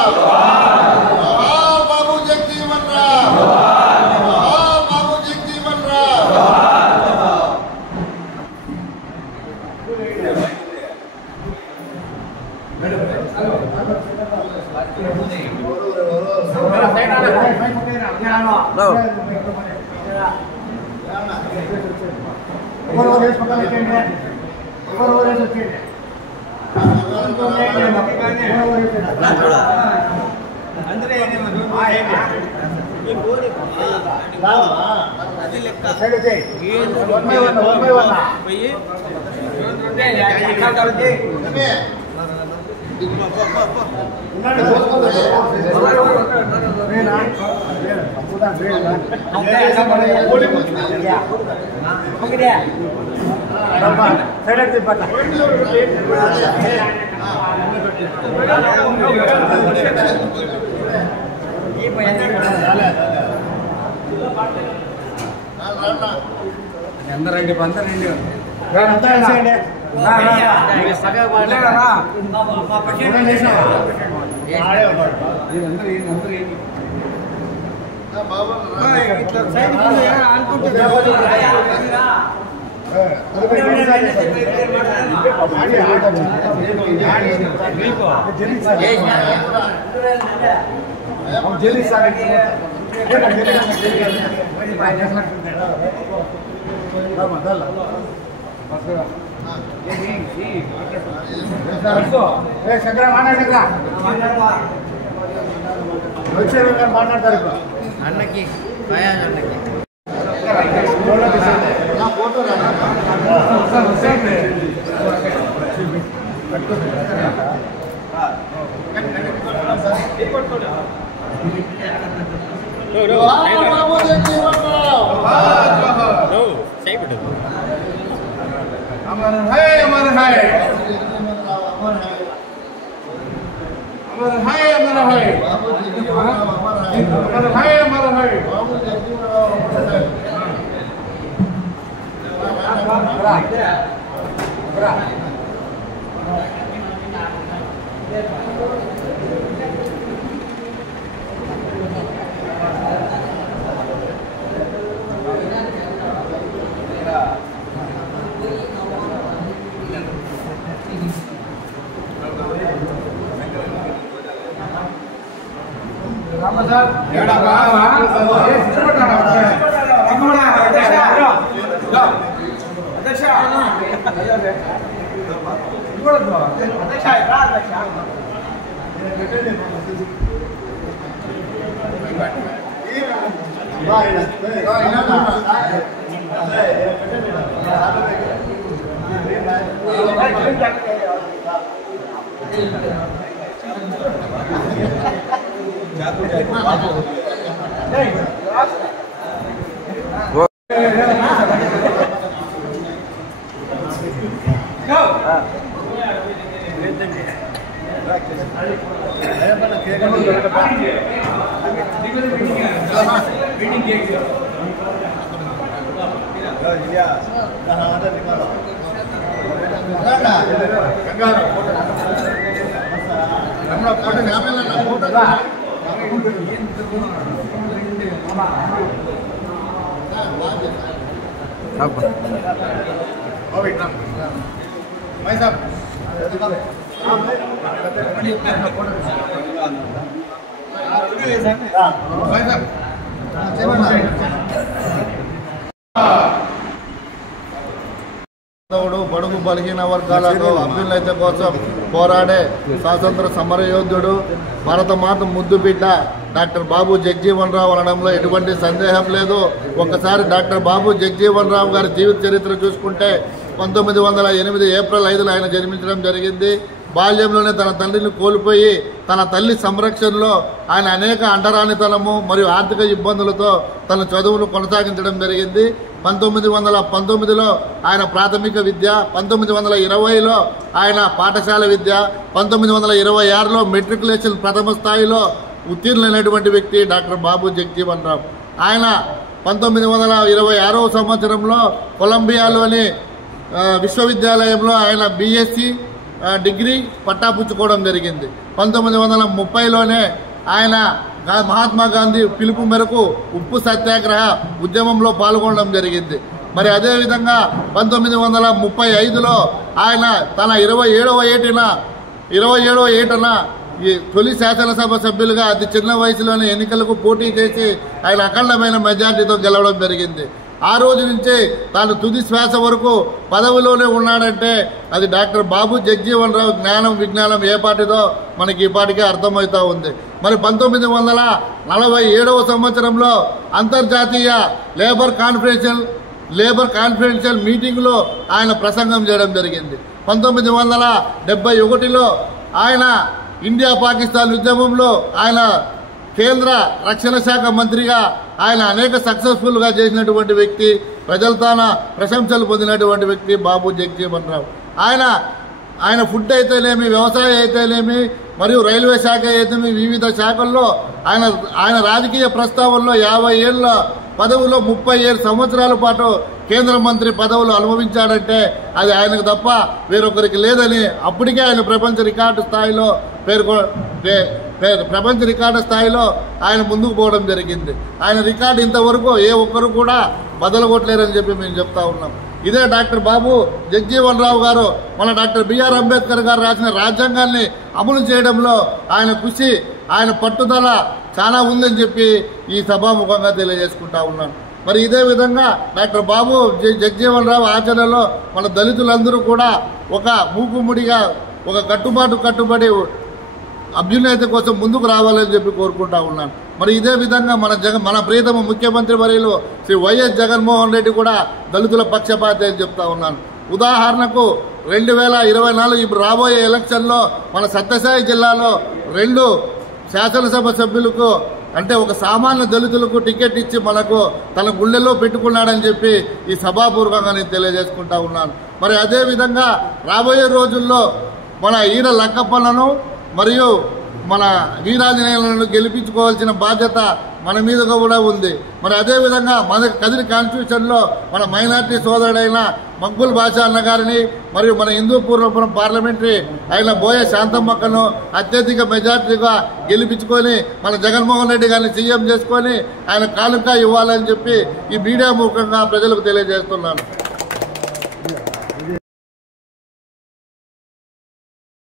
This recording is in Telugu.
राव, जोहार बाबू जगजीवन राव, जोहार बाबू जगजीवन राव। అందరండి పందరండి మాట్లాడతారు అన్నకి అన్నకి बाबू जगजीवन राव, अमर है अमर है अमर है अमर है बाबू जगजीवन राव अमर है, अमर है अमर है बाबू जगजीवन राव अमर है। బడుగు బలహీన వర్గాలకు అభ్యున్నతి కోసం పోరాడే స్వాతంత్ర సమర యోధుడు భారతమాత ముద్దు బిడ్డ డాక్టర్ బాబు జగజీవన్ రావు అనడంలో ఎటువంటి సందేహం లేదు. ఒకసారి డాక్టర్ బాబు జగజీవన్ రావు గారి జీవిత చరిత్ర చూసుకుంటే 1908 ఏప్రిల్ 5 ఆయన జన్మించడం జరిగింది. బాల్యంలోనే తన తండ్రిని కోల్పోయి తన తల్లి సంరక్షణలో ఆయన అనేక అంటరానితనము మరియు ఆర్థిక ఇబ్బందులతో తన చదువును కొనసాగించడం జరిగింది. 1919లో ఆయన ప్రాథమిక విద్య, 1920లో ఆయన పాఠశాల విద్య, 1926లో మెట్రికులేషన్ ప్రథమ స్థాయిలో ఉత్తీర్ణులైనటువంటి వ్యక్తి డాక్టర్ బాబు జగజీవన్ రావు. ఆయన 1926వ సంవత్సరంలో కొలంబియాలోని విశ్వవిద్యాలయంలో ఆయన బీఎస్సీ డిగ్రీ పట్టా పుచ్చుకోవడం జరిగింది. 1930లోనే ఆయన మహాత్మా గాంధీ పిలుపు మేరకు ఉప్పు సత్యాగ్రహ ఉద్యమంలో పాల్గొనడం జరిగింది. మరి అదేవిధంగా 1935లో ఆయన తన 27వ ఏటన ఈ తొలి శాసనసభ సభ్యులుగా అతి చిన్న వయసులోనే ఎన్నికలకు పోటీ చేసి ఆయన అఖండమైన మెజార్టీతో గెలవడం జరిగింది. ఆ రోజు నుంచే తాను తుది శ్వాస వరకు పదవిలోనే ఉన్నాడంటే అది డాక్టర్ బాబు జగజీవన్ రావు జ్ఞానం విజ్ఞానం ఏ పాటిదో మనకి ఈ పాటికే అర్థమవుతా ఉంది. మరి 1947వ సంవత్సరంలో అంతర్జాతీయ లేబర్ కాన్ఫరెన్షియల్ మీటింగ్లో ఆయన ప్రసంగం చేయడం జరిగింది. 1971లో ఆయన ఇండియా పాకిస్తాన్ ఉద్యమంలో ఆయన కేంద్ర రక్షణ శాఖ మంత్రిగా ఆయన అనేక సక్సెస్ఫుల్గా చేసినటువంటి వ్యక్తి, ప్రజలతోన ప్రశంసలు పొందినటువంటి వ్యక్తి బాబు జగజీవన్ రావు. ఆయన ఫుడ్ అయితేనేమి, వ్యవసాయం అయితేనేమి, మరియు రైల్వే శాఖ అయితేనేమి, వివిధ శాఖల్లో ఆయన రాజకీయ ప్రస్తావనలో 50 ఏళ్ల పదవిలో 37 సంవత్సరాల పాటు కేంద్ర మంత్రి పదవులు అనుభవించాడంటే అది ఆయనకు తప్ప వేరొకరికి లేదని అప్పటికే ఆయన ప్రపంచ రికార్డు స్థాయిలో ఆయన ముందుకు పోవడం జరిగింది. ఆయన రికార్డు ఇంతవరకు ఏ ఒక్కరు కూడా బదలగొట్టలేరని చెప్పి మేము చెప్తా ఉన్నాం. ఇదే డాక్టర్ బాబు జగజీవన్ రావు గారు మన డాక్టర్ బిఆర్ అంబేద్కర్ గారు రాసిన రాజ్యాంగాన్ని అమలు చేయడంలో ఆయన కృషి, ఆయన పట్టుదల చాలా ఉందని చెప్పి ఈ సభాముఖంగా తెలియజేసుకుంటా ఉన్నాను. మరి ఇదే విధంగా డాక్టర్ బాబు జగజీవన్ రావు ఆచరణలో మన దళితులందరూ కూడా ఒక మూకుముడిగా ఒక కట్టుబడి అభ్యున్నతి కోసం ముందుకు రావాలని చెప్పి కోరుకుంటా ఉన్నాను. మరి ఇదే విధంగా మన ప్రియతమ ముఖ్యమంత్రి వర్యులు శ్రీ వైఎస్ జగన్మోహన్ రెడ్డి కూడా దళితుల పక్షపాతి అని చెప్తా ఉన్నాను. ఉదాహరణకు 2024 ఇప్పుడు రాబోయే ఎలక్షన్లో మన సత్యసాయి జిల్లాలో 2 శాసనసభ సభ్యులకు అంటే ఒక సామాన్య దళితులకు టికెట్ ఇచ్చి మనకు తన గుళ్ళెలో పెట్టుకున్నాడని చెప్పి ఈ సభాపూర్వకంగా నేను తెలియజేసుకుంటా ఉన్నాను. మరి అదేవిధంగా రాబోయే రోజుల్లో మన ఈడ లక్కప్పలను మరియు మన వీరాంజనేయులను గెలిపించుకోవాల్సిన బాధ్యత మన మీదుగా కూడా ఉంది. మరి అదేవిధంగా మన కదిరి కాన్స్టిట్యూషన్లో మన మైనార్టీ సోదరుడైన మక్బుల్ బాషా అన్న గారిని మరియు మన హిందూపురం పార్లమెంటరీ అయిన బోయ శాంతమ్మక్కను అత్యధిక మెజార్టీగా గెలిపించుకొని మన జగన్మోహన్ రెడ్డి గారిని సీఎం చేసుకొని ఆయన కానుక ఇవ్వాలని చెప్పి ఈ మీడియా ముఖంగా ప్రజలకు తెలియజేస్తున్నాను.